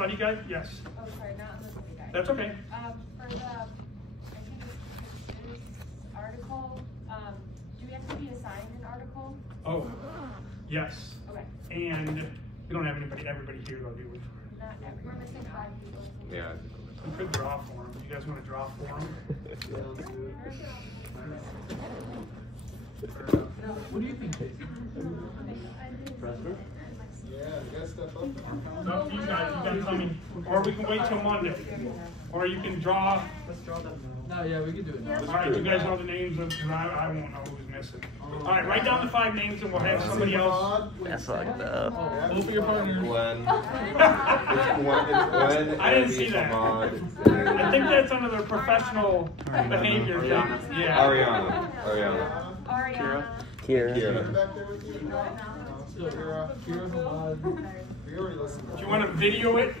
Study guide? Yes. Oh, sorry, not on the study guide. That's okay. For the, I think this article, do we have to be assigned an article? Oh, yes. Okay. And we don't have everybody here though, do we? Not every, we're missing 5 people. Yeah. We could draw for them. You guys want to draw for them? What do you think, Casey? Pressure? Yeah, you gotta step up. No, you guys tell me. Or we can wait till Monday. Or you can draw. Let's draw them now. No, yeah, we can do it now. All right, you guys know the names of, because I won't know who's missing. All right, write down the 5 names and we'll have somebody else. That's fucked up. Both of your partners. Glenn. Glenn. I didn't see that. I think that's under their professional behavior. Yeah. Ariana. Ariana. Kira. Do you want to video it?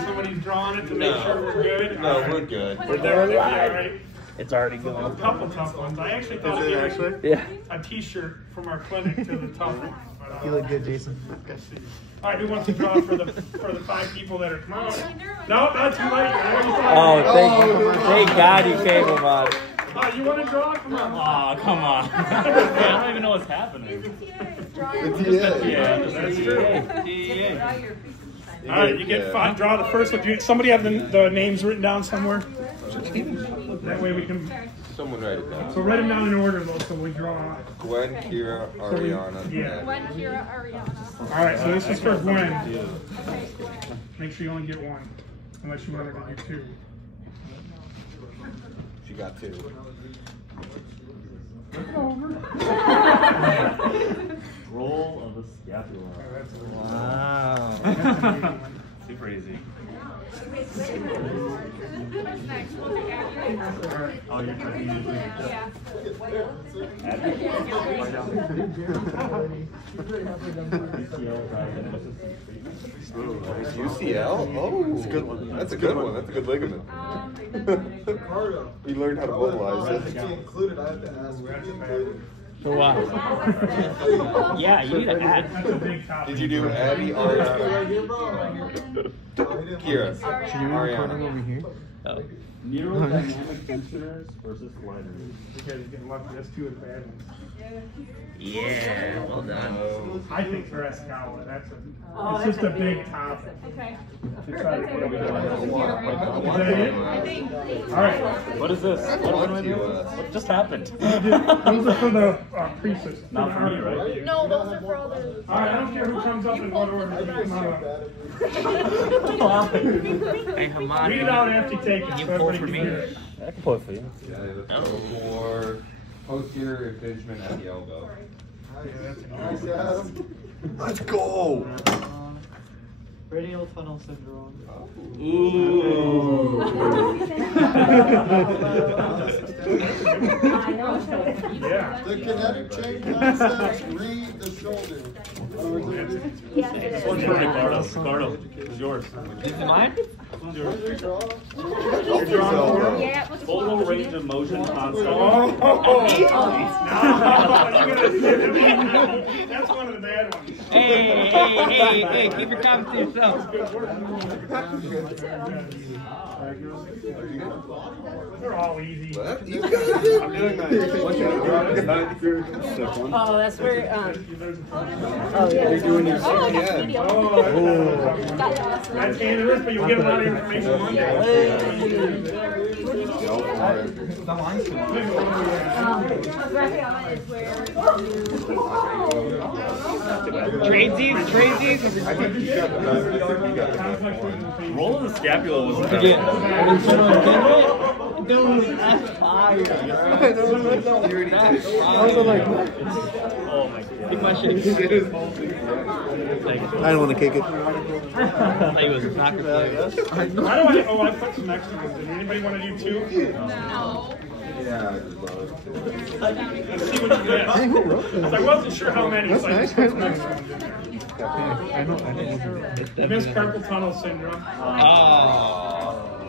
Somebody's drawing it to make sure we're good? No, we're good. We're there. Right. It's already A going. couple tough ones. I actually thought I'd give Yeah. a t-shirt from our clinic to the tough ones. But, You look good, Jason. Let's see. All right, who wants to draw for the 5 people that are? Come on. No, not too late. Oh, thank God you came about it. Oh, you want to draw? Come on. Oh, come on. I don't even know what's happening. Yeah, that's true. All right, you get 5. Draw the first one. Somebody have the names written down somewhere? That way we can. Someone write it down. So write them down in order, though, so we draw. Gwen, Kira, Ariana. Yeah. Gwen, Kira, Ariana. All right, so this is for Gwen. Make sure you only get 1, unless you want to do 2. She got 2. Roll of the scapula. Wow. Super easy. Oh, you're confused. Yeah. UCL? Oh, that's a good one. That's a good one. That's a good ligament. We learned how to mobilize it. Included, I have to ask. Were you included? For what? Yeah, you need to add. That's a big topic. Did you do Abby, Ariana, Right here, bro. Kira? Should you be recording Ariana. over here? Oh. Neurodynamic tensioners versus sliders. You guys are getting lucky. That's 2 of the bad ones. Yeah, well done. I think for Escala, it's just a big topic. Okay. It's like, Is that it? I think. All right. What is this? What just happened? Those are for the priestess. Not for me, right? No, those are for all the. All right, I don't care who comes up in what order. You come out. Hey, Hamad. Read it out after you take it. You so pull everybody for can me? hear it. I can pull for you. For posterior impingement at the elbow. Let's go! Radial tunnel syndrome. Ooh. Yeah. The kinetic chain concepts read the shoulder. This one's for Ricardo. Ricardo, it's yours. Is it mine? You're drawing for Yeah, it was Total range of motion concept. That's one of the bad ones. Hey, keep your comments to yourself. They're all easy. What? You gotta do. I'm doing Oh, that's where, Oh, yeah. You're doing your CPN. That's the end of this, but you'll get a lot of information Monday. Tradesies. I think you got the Roll of the scapula was Dude, that's fire. Oh my god. Think my shit is I don't want to kick it. I thought he was a soccer player. I put some extra ones in. Anybody want to do 2? No. Yeah, I just love it. Let's see what you get. Hey, who wrote this? I wasn't sure how many, That's so I just nice. put some extra ones in there. I know. Missed carpal tunnel syndrome. Oh.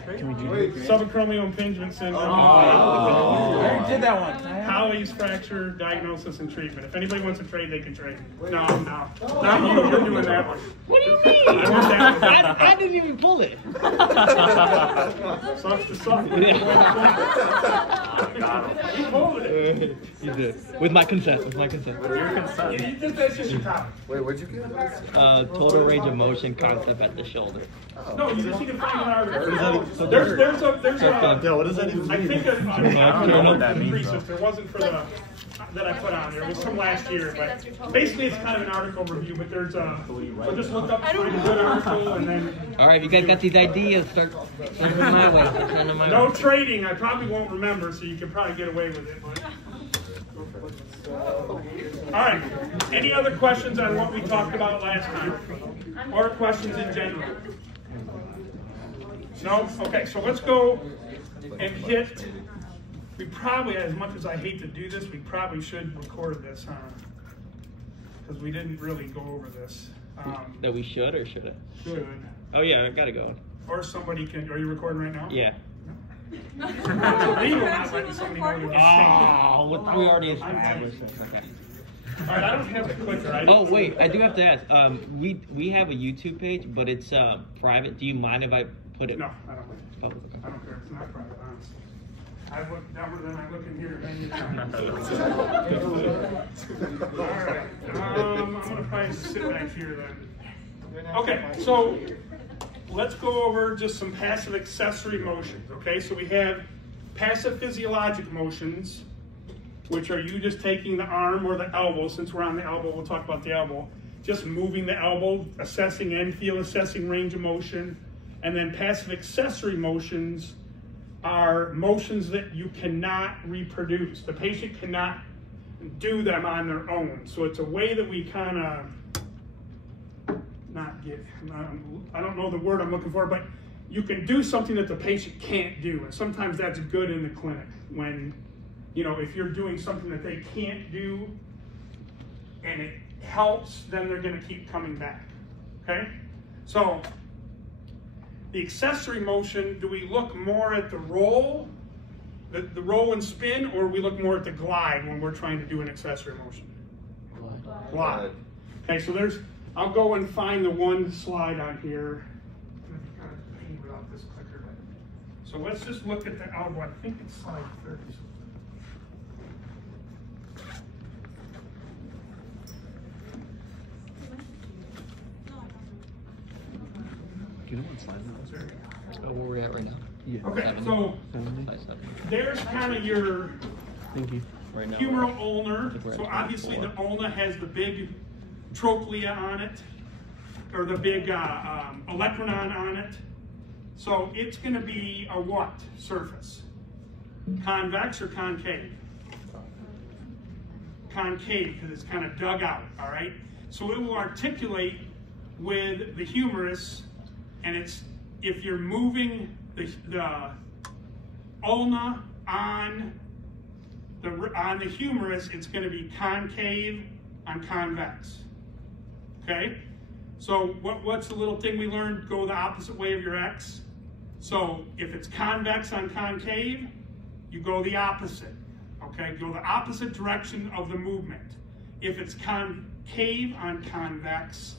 Subacromial impingement syndrome. I already did that one. Howley's fracture, diagnosis, and treatment. If anybody wants to trade, they can trade. No. Not you. You're doing that one. What do you mean? I want that one. I didn't even pull it. Sucks to suck. You pulled it. You did. With my consent. With my consent. You did that just your top. Wait, what'd you get? Total range of motion concept at the shoulder. No, you just need to find an article. So There's a yeah, what does that even I think I don't know what that means, though. there wasn't for the that I put on there. It was from last year, but basically it's kind of an article review. But there's so just look up, find a good article, and then. All right, you guys got these ideas. Start sending them my way. Send them my No way. trading. I probably won't remember, so you can probably get away with it. But. All right. Any other questions on what we talked about last time, or questions in general? No? Okay, so let's go and hit, we probably, as much as I hate to do this, we probably should record this, because we didn't really go over this. That we should or should I? Should. Oh yeah, I gotta go. Or somebody can, are you recording right now? Yeah. It's illegal not letting somebody know you're Oh, what we already established. Okay. All right, I don't have the clicker. Oh wait, I do have to ask. We have a YouTube page, but it's private. Do you mind if I put it? No, I don't. Oh, okay. I don't care. It's not private, honestly. I look dumber than I look in here. All right. I'm gonna probably sit back here then. Okay, so let's go over just some passive accessory motions. Okay, so we have passive physiologic motions, which are you just taking the arm or the elbow. Since we're on the elbow, we'll talk about the elbow. Just moving the elbow, assessing end feel, assessing range of motion. And then passive accessory motions are motions that you cannot reproduce. The patient cannot do them on their own. So it's a way that we kind of I don't know the word I'm looking for, but you can do something that the patient can't do. And sometimes that's good in the clinic when, you know, if you're doing something that they can't do and it helps, then they're going to keep coming back. Okay? So the accessory motion, do we look more at the roll, the roll and spin, or we look more at the glide when we're trying to do an accessory motion? Glide. Okay, so I'll go and find the one slide on here. Without this clicker. So let's just look at the elbow. I think it's slide 30. Do you know what slide that was? Oh, where we're at right now? Yeah. Okay, 7. so 7. there's kind of your Thank you. Right now. humeral ulnar. we're at So obviously the 24. ulna has the big trochlea on it, or the big olecranon on it. So it's going to be a what surface? Convex or concave? Concave, because it's kind of dug out, all right? So it will articulate with the humerus, and it's, if you're moving the ulna on the humerus, it's going to be concave on convex. Okay? So what's the little thing we learned? Go the opposite way of your X. So if it's convex on concave, you go the opposite. Okay? Go the opposite direction of the movement. If it's concave on convex,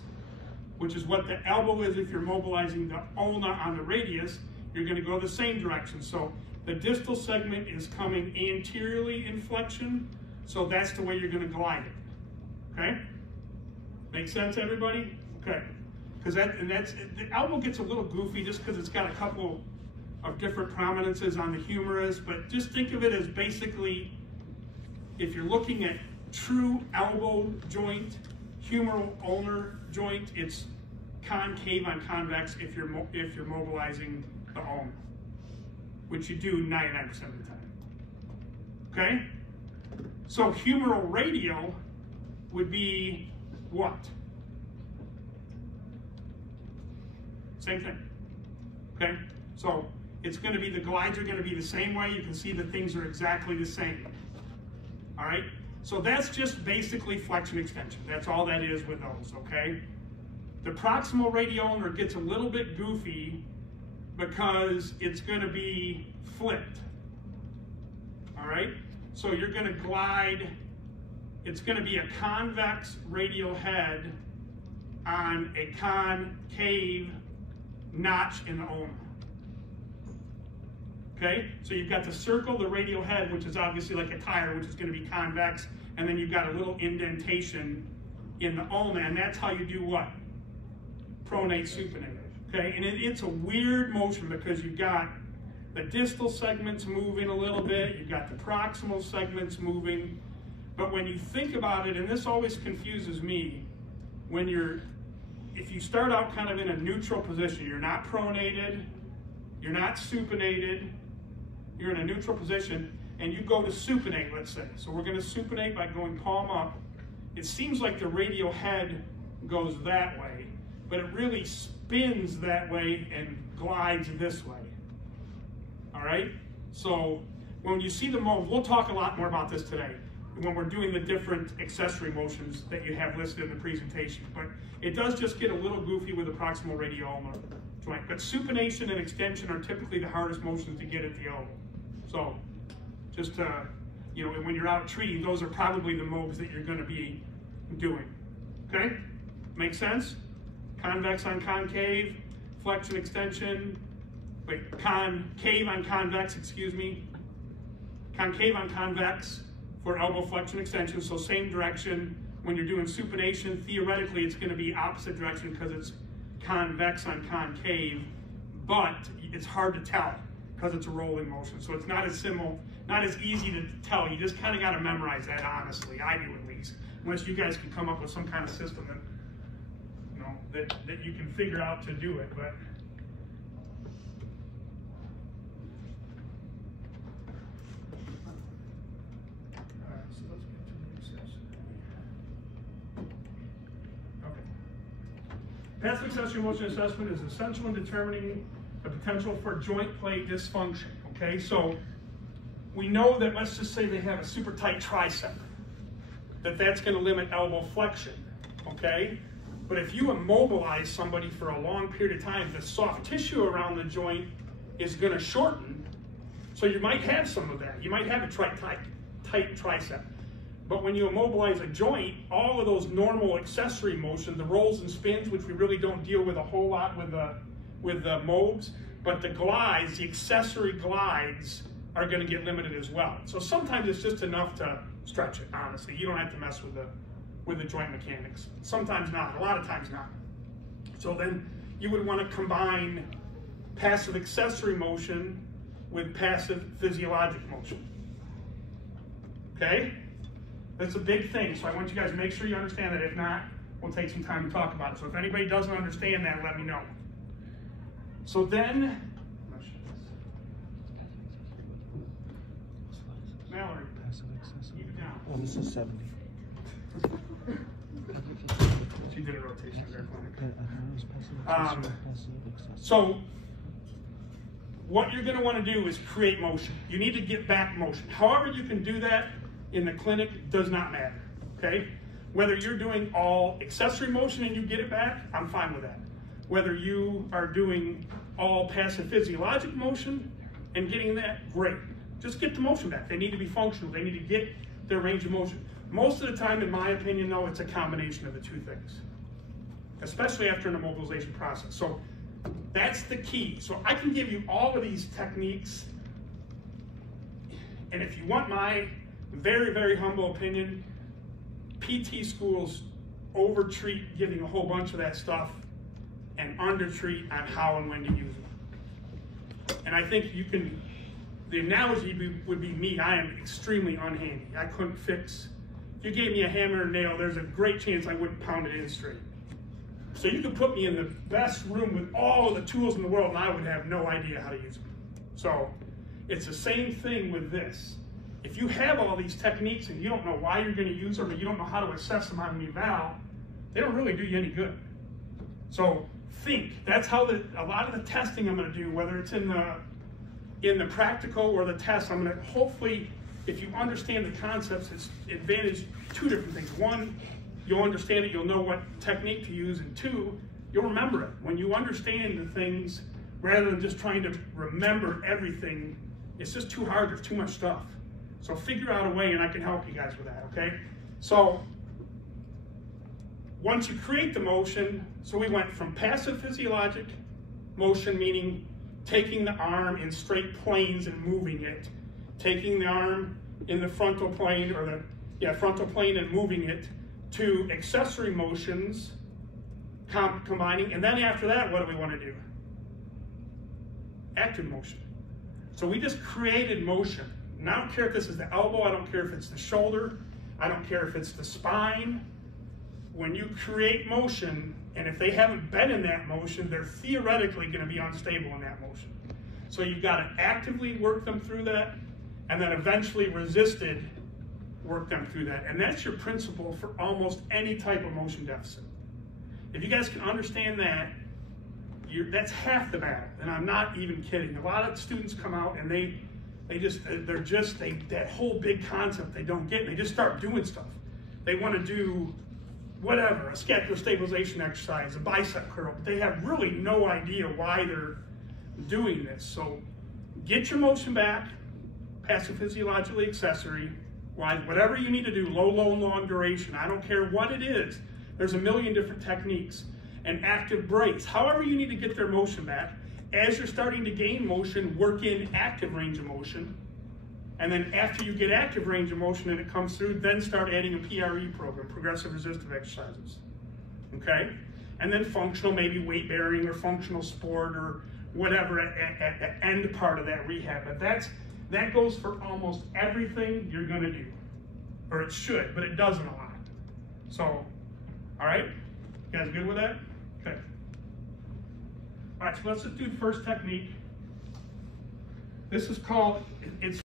which is what the elbow is if you're mobilizing the ulna on the radius, you're going to go the same direction. So the distal segment is coming anteriorly in flexion, so that's the way you're going to glide it. Okay? Make sense, everybody? Okay. Because the elbow gets a little goofy just because it's got a couple of different prominences on the humerus, but just think of it as basically, if you're looking at true elbow joint, humeral ulnar joint, it's concave on convex if you're mobilizing the ulna, which you do 99% of the time. Okay? So humeral radial would be what? Same thing. Okay? So it's going to be, the glides are going to be the same way. You can see the things are exactly the same. All right? So that's just basically flexion extension. That's all that is with those, okay? The proximal radioulnar gets a little bit goofy because it's going to be flipped. All right? So you're going to glide. It's going to be a convex radial head on a concave notch in the ulna. Okay? So you've got the circle, the radial head, which is obviously like a tire, which is going to be convex, and then you've got a little indentation in the ulna, and that's how you do what? Pronate, supinate. Okay? And it's a weird motion because you've got the distal segments moving a little bit, you've got the proximal segments moving, but when you think about it, and this always confuses me, if you start out kind of in a neutral position, you're not pronated, you're not supinated, you're in a neutral position, and you go to supinate, let's say. So we're going to supinate by going palm up. It seems like the radial head goes that way, but it really spins that way and glides this way. All right? So when you see the motion, we'll talk a lot more about this today when we're doing the different accessory motions that you have listed in the presentation. But it does just get a little goofy with the proximal radial ulnar joint. But supination and extension are typically the hardest motions to get at the elbow. So just when you're out treating, those are probably the moves that you're going to be doing. Okay? Make sense? Convex on concave, flexion extension, concave on convex, excuse me. Concave on convex for elbow flexion extension, so same direction. When you're doing supination, theoretically it's going to be opposite direction because it's convex on concave, but it's hard to tell because it's a rolling motion. So it's not as simple, not as easy to tell. You just kind of got to memorize that, honestly. I do at least, unless you guys can come up with some kind of system that you can figure out to do it. But passive accessory motion assessment is essential in determining the potential for joint plate dysfunction, okay? So we know that, let's just say they have a super tight tricep, that's going to limit elbow flexion, okay? But if you immobilize somebody for a long period of time, the soft tissue around the joint is going to shorten, so you might have some of that. You might have a tight tricep. But when you immobilize a joint, all of those normal accessory motions, the rolls and spins, which we really don't deal with a whole lot with the MOBs, but the glides, the accessory glides, are going to get limited as well. So sometimes it's just enough to stretch it, honestly. You don't have to mess with the joint mechanics. Sometimes not, a lot of times not. So then you would want to combine passive accessory motion with passive physiologic motion. Okay? That's a big thing, so I want you guys to make sure you understand that. If not, we'll take some time to talk about it. So if anybody doesn't understand that, let me know. So then, Mallory, keep it down. Well, this is 70. She did a rotation there for me. So what you're going to want to do is create motion. You need to get back motion. However you can do that in the clinic does not matter, okay? Whether you're doing all accessory motion and you get it back, I'm fine with that. Whether you are doing all passive physiologic motion and getting that, great. Just get the motion back. They need to be functional. They need to get their range of motion. Most of the time, in my opinion, though, it's a combination of the two things, especially after an immobilization process. So that's the key. So I can give you all of these techniques, and if you want my very, very humble opinion, PT schools over-treat giving a whole bunch of that stuff and under-treat on how and when to use it. And I think you can, the analogy would be me. I am extremely unhandy. I couldn't fix, if you gave me a hammer and nail, there's a great chance I wouldn't pound it in straight. So you could put me in the best room with all of the tools in the world and I would have no idea how to use them. So it's the same thing with this. If you have all these techniques and you don't know why you're going to use them or you don't know how to assess them on an eval, they don't really do you any good. So think. That's how a lot of the testing I'm going to do, whether it's in the practical or the test, I'm going to hopefully, if you understand the concepts, it's advantage two different things. One, you'll understand it, you'll know what technique to use, and two, you'll remember it. When you understand the things, rather than just trying to remember everything. It's just too hard, there's too much stuff. So figure out a way, and I can help you guys with that, okay? So once you create the motion, so we went from passive physiologic motion, meaning taking the arm in straight planes and moving it, taking the arm in the frontal plane, or the frontal plane and moving it, to accessory motions, combining, and then after that, what do we want to do? Active motion. So we just created motion. And I don't care if this is the elbow, I don't care if it's the shoulder, I don't care if it's the spine. When you create motion, and if they haven't been in that motion, they're theoretically going to be unstable in that motion. So you've got to actively work them through that, and then eventually resisted work them through that. And that's your principle for almost any type of motion deficit. If you guys can understand that, that's half the battle, and I'm not even kidding. A lot of students come out and that whole big concept they don't get, and they just start doing stuff. They want to do whatever, a scapular stabilization exercise, a bicep curl, but they have really no idea why they're doing this. So get your motion back, passive physiologically accessory, whatever you need to do, low, long duration, I don't care what it is. There's a million different techniques. And active breaks, however you need to get their motion back. As you're starting to gain motion, work in active range of motion. And then after you get active range of motion and it comes through, then start adding a PRE program, progressive resistive exercises. Okay? And then functional, maybe weight bearing or functional sport or whatever at the end part of that rehab. But that goes for almost everything you're gonna do. Or it should, but it doesn't a lot. So, all right? You guys good with that? Okay. All right, so let's just do the first technique. This is called, it's